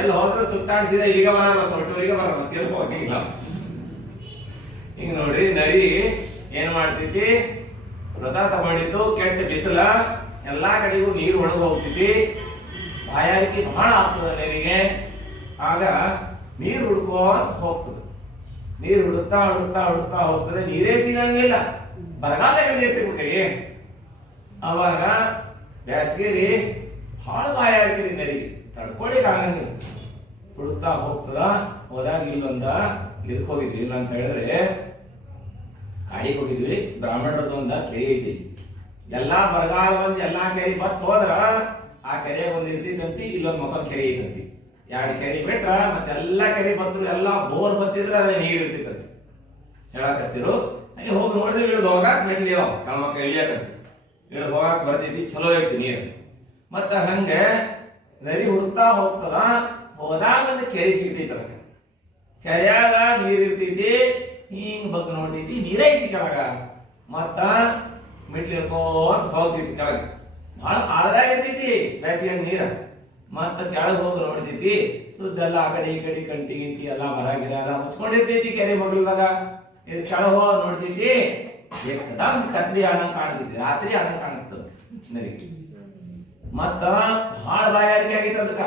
ಎಲ್ಲ ಹೋದ್ರೆ ಸುತ್ತಾಡಿಸಿದ ಈಗ ಬರಲ್ಲ, ಸೊಟ್ಟೂರಿಗೆ ಬರಲ್ಲ, ಮತ್ತೆ ಹೋಗಿಲ್ಲ. ಈಗ ನೋಡ್ರಿ ನರಿ ಏನ್ ಮಾಡ್ತೈತಿ, ವ್ರತ ತಗೊಂಡಿದ್ದು ಕೆಟ್ಟ ಬಿಸಿಲ, ಎಲ್ಲಾ ಕಡೆಗೂ ನೀರು ಒಣಗ ಹೋಗ್ತೈತಿ, ಬಾಯಾರಿಕೆ ಬಹಳ ಆಗ್ತದ ನರಿಗೆ. ಆಗ ನೀರು ಹುಡ್ಕೋಂತ ಹೋಗ್ತದೆ, ನೀರು ಹುಡುಕ್ತಾ ಹುಡುಕ್ತಾ ಹುಡುಕ್ತಾ ಹೋಗ್ತದೆ, ನೀರೇ ಸಿಗಂಗಿಲ್ಲ, ಬರಗಾಲ ನೀರು ಸಿಗ್ಬೇಕ್ರಿ. ಅವಾಗ ಬ್ಯಾಸ್ಗೆ ರೀ ಬಹಳ ಬಾಯಾರಿಕೆ ರೀ ನರಿಗೆ, ತಡ್ಕೊಳಿಕ್ ಆಗಂಗಿಲ್ಲ, ಹುಡುಕ್ತಾ ಹೋಗ್ತದ. ಹೋದಾಗ ಇಲ್ಲೊಂದ ಇದಕ್ ಹೋಗಿದ್ವಿ, ಇಲ್ಲ ಅಂತ ಹೇಳಿದ್ರೆ ಕಾಡಿಗೆ ಹೋಗಿದ್ವಿ. ಬ್ರಾಹ್ಮಣರದೊಂದ ಕೆರೆ ಐತಿ, ಎಲ್ಲಾ ಬರಗಾಲ ಬಂದ್ ಎಲ್ಲಾ ಕೆರೆ ಬತ್ ಹೋದ್ರ ಆ ಕೆರೆ ಒಂದ್ ಇರ್ತೈತಂತಿ, ಇಲ್ಲೊಂದ್ ಮತ್ತೊಂದ್ ಕೆರೆ ಐತಂತಿ. ಎರಡು ಕೆರೆ ಬಿಟ್ರ ಮತ್ತೆಲ್ಲಾ ಕೆರೆ ಬತ್ತರು, ಎಲ್ಲಾ ಬೋರ್ ಬತ್ತಿದ್ರೆ ಅದೇ ನೀರ್ ಇರ್ತೈತಂತಿ. ಹೇಳಕತ್ತಿರು ಹಂಗೆ ಹೋಗಿ ನೋಡಿದ್ರೆ ಇಳಿದು ಹೋಗಾಕ್ ಮೆಟ್ಲಿ ಅದಾವ, ಕಳ್ಮಕ್ಕ ಇಳಿಯಕಂತಿ, ಇಳಿದು ಹೋಗಾಕ್ ಬರ್ತೈತಿ, ಚಲೋ ಐತಿ ನೀರು. ಮತ್ತ ಹಂಗ ನರಿ ಹುಡುಕ್ತಾ ಹೋಗ್ತದ. ಹೋದಾಗ ಒಂದು ಕೆರೆ ಸಿಗ್ತೈತಿ, ಅದಕ್ಕೆ ಕೆರೆಯಾಗ ನೀರ್ ಇರ್ತೈತಿ, ಹಿಂಗ್ ಬಗ್ಗೆ ನೋಡ್ತೈತಿ, ನೀರೇ ಐತಿ ಕೆಳಗ. ಮತ್ತ ಮೆಟ್ಲಿ ಇಳ್ಕೋತ ಹೋಗ್ತೈತಿ ಕೆಳಗ, ಬಹಳ ಆಳದಾಗ ಇರ್ತೈತಿ ಬೇಸಿಗೆ ನೀರ. ಮತ್ತ ಕೆಳಗೆ ಹೋಗಿ ನೋಡ್ತೈತಿ, ಸುದ್ದೆಲ್ಲ ಆ ಕಡೆ ಈ ಕಡೆ ಕಂಟಿ ಗಿಂಟಿ ಎಲ್ಲಾ ಮರ ಗಿರ ಎಲ್ಲ ಮುಚ್ಕೊಂಡಿರ್ತೈತಿ ಕೆರೆ ಮಗ್ಳದಾಗ. ಇದು ಕೆಳಗೆ ಹೋಗಿ ನೋಡ್ತೈತಿ, ಏಕದಮ್ ಕತ್ಲಿ ಅನ್ನಂಗ್ ಕಾಣ್ತೈತಿ, ರಾತ್ರಿ ಅನ್ನಂಗ್ ಕಾಣಿಸ್ತದ ನರಿಗೆ. ಮತ್ತ ಬಹಳ ಬಾಯಾರಿಕೆ ಆಗೈತಿ ಅದಕ್ಕ.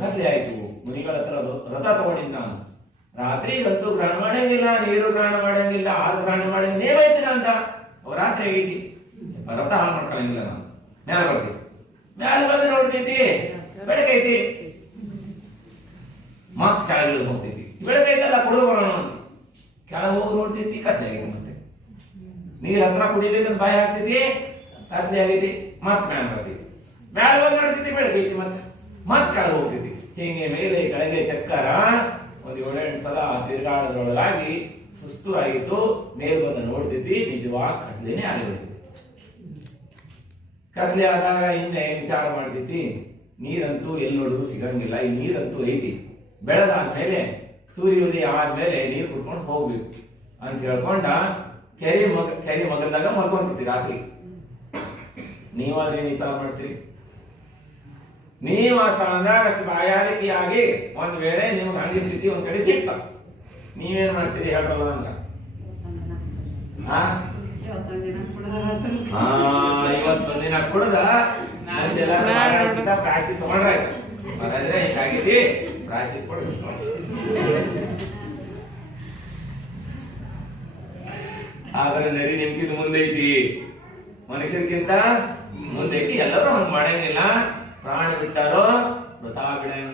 ಕತ್ಲೆ ಆಯ್ತು, ಮುನಿಗಳ ಹತ್ರ ವ್ರತ ತಗೊಂಡಿದ್ ನಾನು, ರಾತ್ರಿಗಂತೂ ಗ್ರಹಣ ಮಾಡಂಗಿಲ್ಲ, ನೀರು ಗ್ರಹಣ ಮಾಡಂಗಿಲ್ಲ, ಹಾಲು ಗ್ರಹಣ ಮಾಡಂಗಿಲ್ಲ, ನೇಮೈತಿನ ಅಂತ. ರಾತ್ರಿ ಆಗೈತಿ, ವ್ರತ ಹಾಳು ಮಾಡ್ಕೊಳಂಗಿಲ್ಲ ನಾನು. ಮ್ಯಾಲ ಬರ್ತೈತಿ, ಮ್ಯಾಲ ಬಂದು ನೋಡ್ತೈತಿ ಬೆಳಕೈತಿ, ಮತ್ ಕೆಳಗಿಳಿದು ಹೋಗ್ತೈತಿ, ಬೆಳಕೈತಲ್ಲ ಕುಡಿದು ಬರೋಣ ಅಂತ ಕೆಳಗೆ ಹೋಗಿ ನೋಡ್ತೈತಿ, ಕತ್ಲೆ ಆಗೈತಿ. ಮತ್ತೆ ನೀರ್ ಹತ್ರ ಕುಡಿಬೇಕಂತ ಬಾಯಿ ಹಾಕ್ತೈತಿ, ಕತ್ಲೆ ಆಗೈತಿ, ಮತ್ ಮ್ಯಾಲ ಬರ್ತೈತಿ, ಮ್ಯಾಲ ಬಂದು ನೋಡ್ತೈತಿ, ಬೆಳಕೈತಿ, ಮತ್ ಕೆಳಗೆ ಹೋಗ್ತೈತಿ. ಹಿಂಗೆ ಮೇಲೆ ಕೆಳಗೆ ಚಕ್ಕರ ಒಂದ್ 7-8 ಸಲ ತಿರುಗಾಡದ್ರೊಳಗಾಗಿ ಸುಸ್ತು ಆಗಿತ್ತು. ಮೇಲ್ ಬಂದ ನೋಡ್ತೈತಿ, ನಿಜವಾಗಿ ಕತ್ಲೆನೇ ಆಗಿಬಿಡ್ತೈತಿ. ಕತ್ಲೆ ಆದಾಗ ಹಿಂದೆ ವಿಚಾರ ಮಾಡ್ತೈತಿ, ನೀರಂತೂ ಎಲ್ಲಿ ನೋಡಿದ್ರು ಸಿಗಂಗಿಲ್ಲ, ಈ ನೀರಂತೂ ಐತಿ, ಬೆಳಗಾದ್ಮೇಲೆ ಸೂರ್ಯೋದಯ ಆದ್ಮೇಲೆ ನೀರು ಕುಡ್ಕೊಂಡು ಹೋಗ್ಬೇಕು ಅಂತ ಹೇಳ್ಕೊಂಡ ಕೆರೆ ಮಗಲ್ದಾಗ ಮಲ್ಕೊಂತೈತಿ ರಾತ್ರಿ. ನೀವಾದ್ರೆ ವಿಚಾರ ಮಾಡ್ತೀರಿ, ನೀವು ಆ ಸ್ಥಳದಾಗ ಅಷ್ಟು ಬಾಯಾರಿಕೆ ಆಗಿ ಒಂದ್ ವೇಳೆ ನಿಮ್ಗೆ ಹಂಗಿ ಸ್ಥಿತಿ ಒಂದ್ ಕಡೆ ಸಿಗ್ತ, ನೀವೇನ್ ಮಾಡ್ತೀರಿ ಹೇಳ್ರಲ್ಲ ನಂಗ? ಇವತ್ತೊಂದ್ ದಿನ ಕುಡ್ದ ಪ್ರಾಶಿ ತಗೊಂಡ್ರ ಅದಾದ್ರೆ ಹಿಂಗಾಗೈತಿ, ಪ್ರಾಶಿ ಕೊಡ. ಆದ್ರೆ ನರಿ ನಿಮ್ಗಿಂತ ಮುಂದೈತಿ, ಮನುಷ್ಯರ್ಗಿಂತ ಮುಂದೈತಿ. ಎಲ್ಲರೂ ಹಂಗ್ ಮಾಡಂಗಿಲ್ಲ, ಪ್ರಾಣ ಬಿಟ್ಟಾರೋ ವ್ರತ ಬಿಡಂಗಿಲ್ಲ.